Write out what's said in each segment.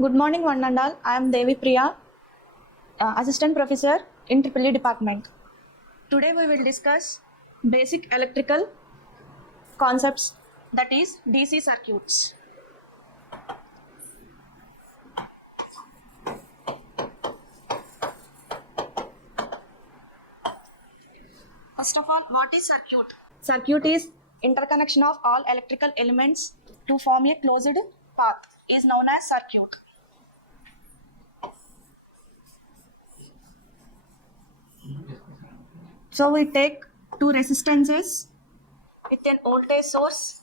Good morning, one and all. I am Devi Priya, Assistant Professor in EEE Department. Today we will discuss basic electrical concepts, that is DC circuits. First of all, what is circuit? Circuit is interconnection of all electrical elements to form a closed path is known as circuit. So we take two resistances with an voltage source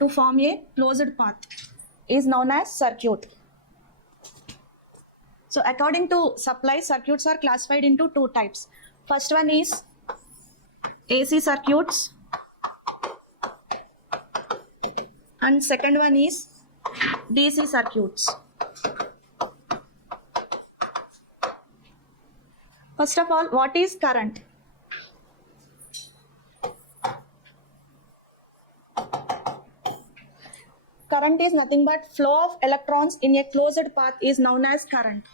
to form a closed path is known as circuit. So according to supply, circuits are classified into two types. First one is AC circuits and second one is DC circuits. First of all, what is current? Current is nothing but flow of electrons in a closed path is known as current.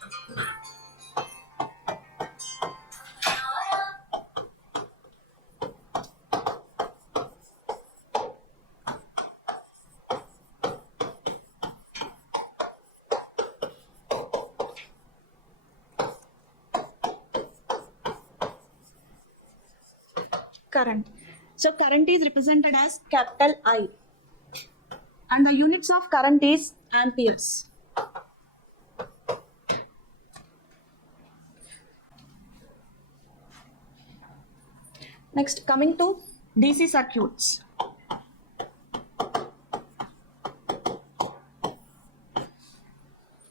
Current. So current is represented as capital I. And the units of current is amperes. Next, coming to DC circuits.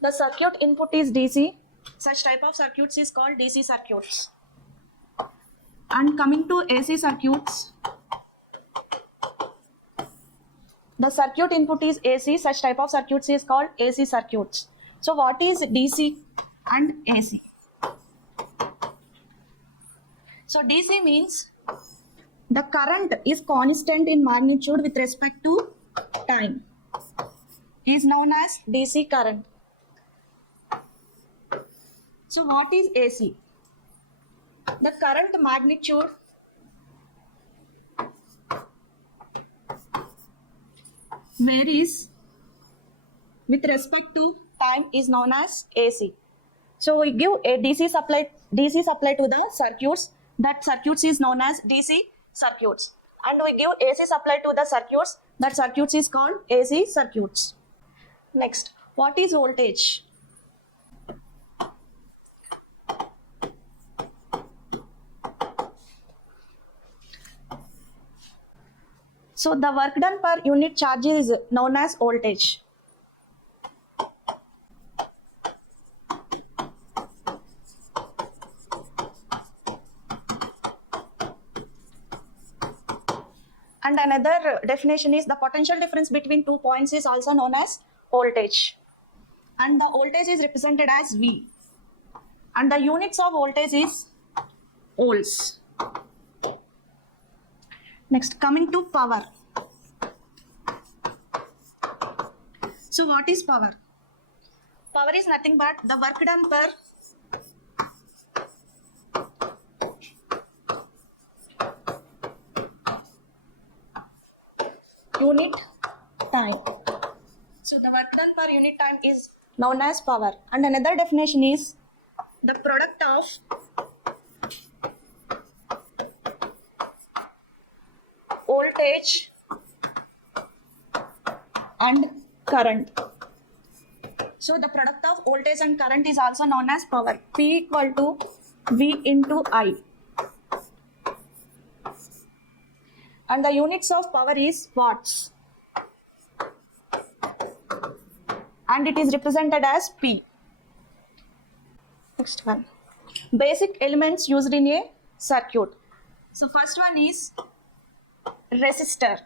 The circuit input is DC. Such type of circuits is called DC circuits. And coming to AC circuits, the circuit input is AC. Such type of circuits is called AC circuits. So what is DC and AC? So DC means the current is constant in magnitude with respect to time. Is known as DC current. So what is AC? The current magnitude varies with respect to time is known as AC. So we give a DC supply to the circuits. That circuits is known as DC circuits. And we give AC supply to the circuits. That circuits is called AC circuits. Next, what is voltage? So the work done per unit charge is known as voltage. And another definition is the potential difference between 2 points is also known as voltage. And the voltage is represented as V. And the units of voltage is volts. Next, coming to power. So what is power? Power is nothing but the work done per unit time. So the work done per unit time is known as power. And another definition is the product of voltage and current. So the product of voltage and current is also known as power. P equal to V into I. And the units of power is watts. And it is represented as P. Next one. Basic elements used in a circuit. So first one is resistor.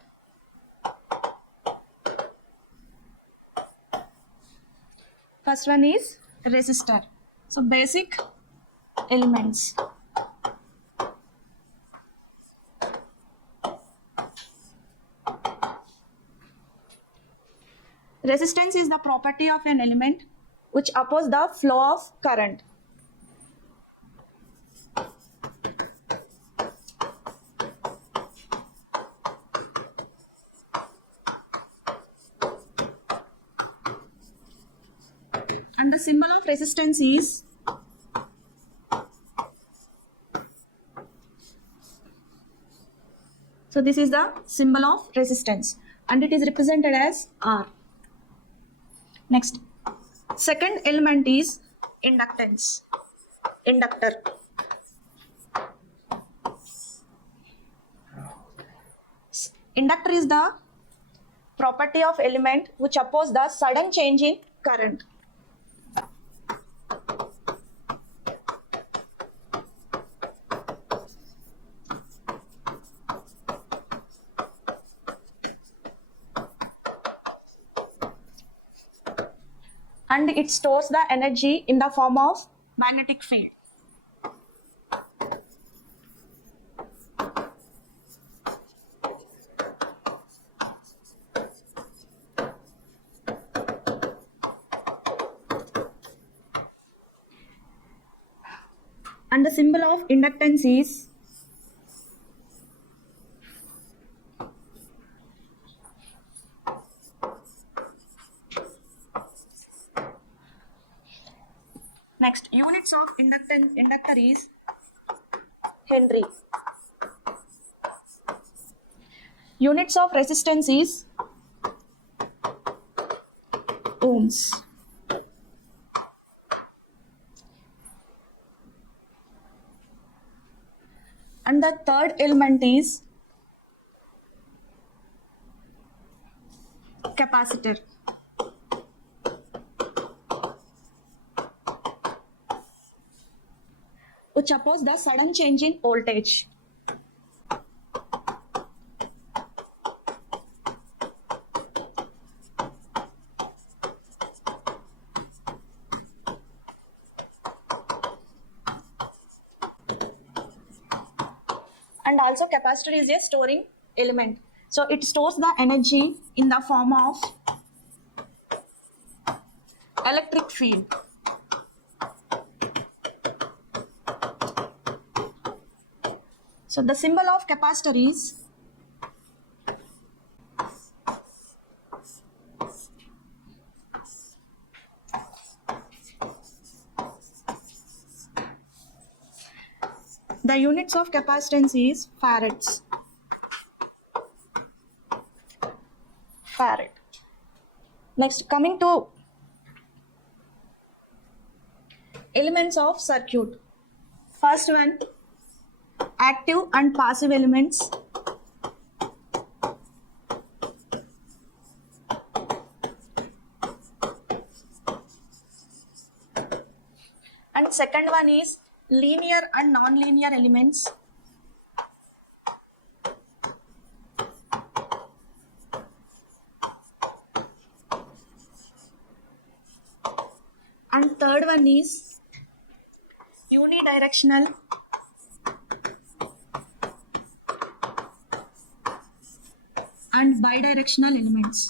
First one is resistor. So basic elements. Resistance is the property of an element which opposes the flow of current. And the symbol of resistance is so this is the symbol of resistance and it is represented as R. Next, second element is inductance. Inductor. Inductor is the property of element which opposes the sudden change in current. And it stores the energy in the form of magnetic field. And the symbol of inductance is next, units of inductor is Henry. Units of resistance is ohms. And the third element is capacitor. Which opposes the sudden change in voltage. And also capacitor is a storing element. So it stores the energy in the form of electric field. So the symbol of capacitor is the units of capacitance is farads. Farad. Next, coming to elements of circuit. First one, active and passive elements. And second one is linear and non-linear elements. And third one is unidirectional and bidirectional elements.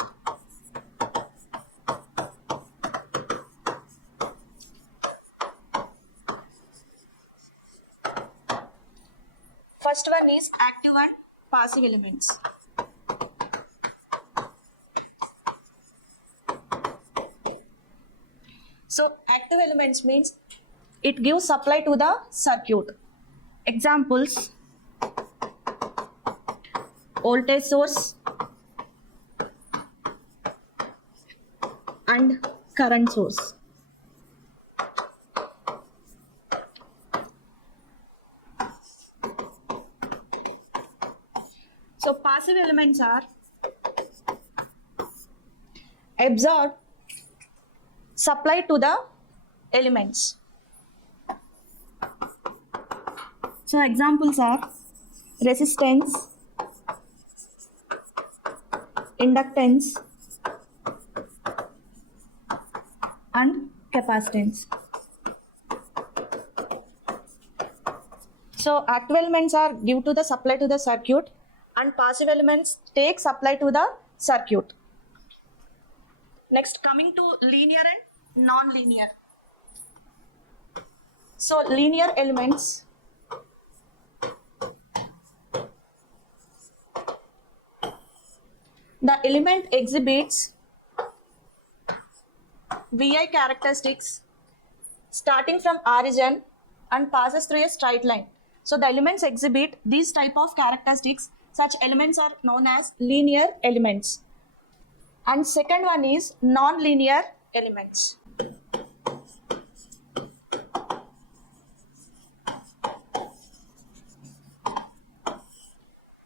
First one is active and passive elements. So active elements means it gives supply to the circuit. Examples: voltage source and current source. So passive elements are absorb supply to the elements. So examples are resistance, inductance and capacitance. So active elements are give to the supply to the circuit and passive elements take supply to the circuit. Next, coming to linear and non-linear. So linear elements, the element exhibits VI characteristics starting from origin and passes through a straight line. So the elements exhibit these type of characteristics. Such elements are known as linear elements. And second one is non-linear elements.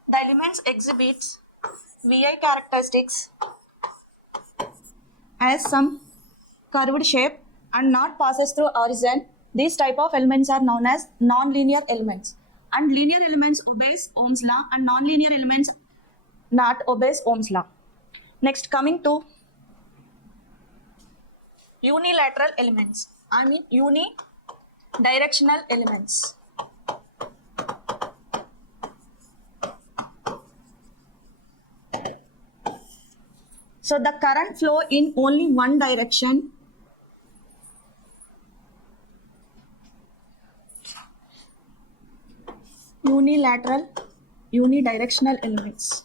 The elements exhibits VI characteristics as some curved shape and not passes through origin. These type of elements are known as non-linear elements. And linear elements obeys Ohm's law and non-linear elements not obeys Ohm's law. Next, coming to unilateral elements. I mean unidirectional elements. So the current flow in only one direction unidirectional elements.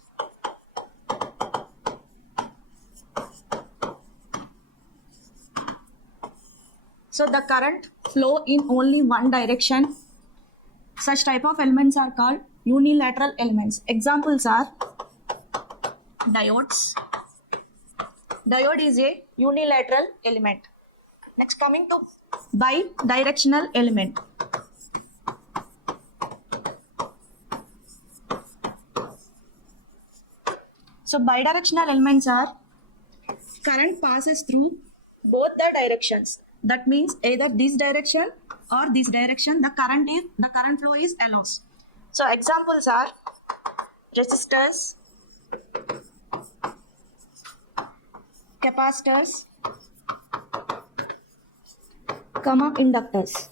So the current flow in only one direction. Such type of elements are called unilateral elements. Examples are diodes. Diode is a unilateral element. Next, coming to bidirectional element. So bidirectional elements are current passes through both the directions. That means either this direction or this direction the current flow is allows. So examples are resistors, capacitors, inductors.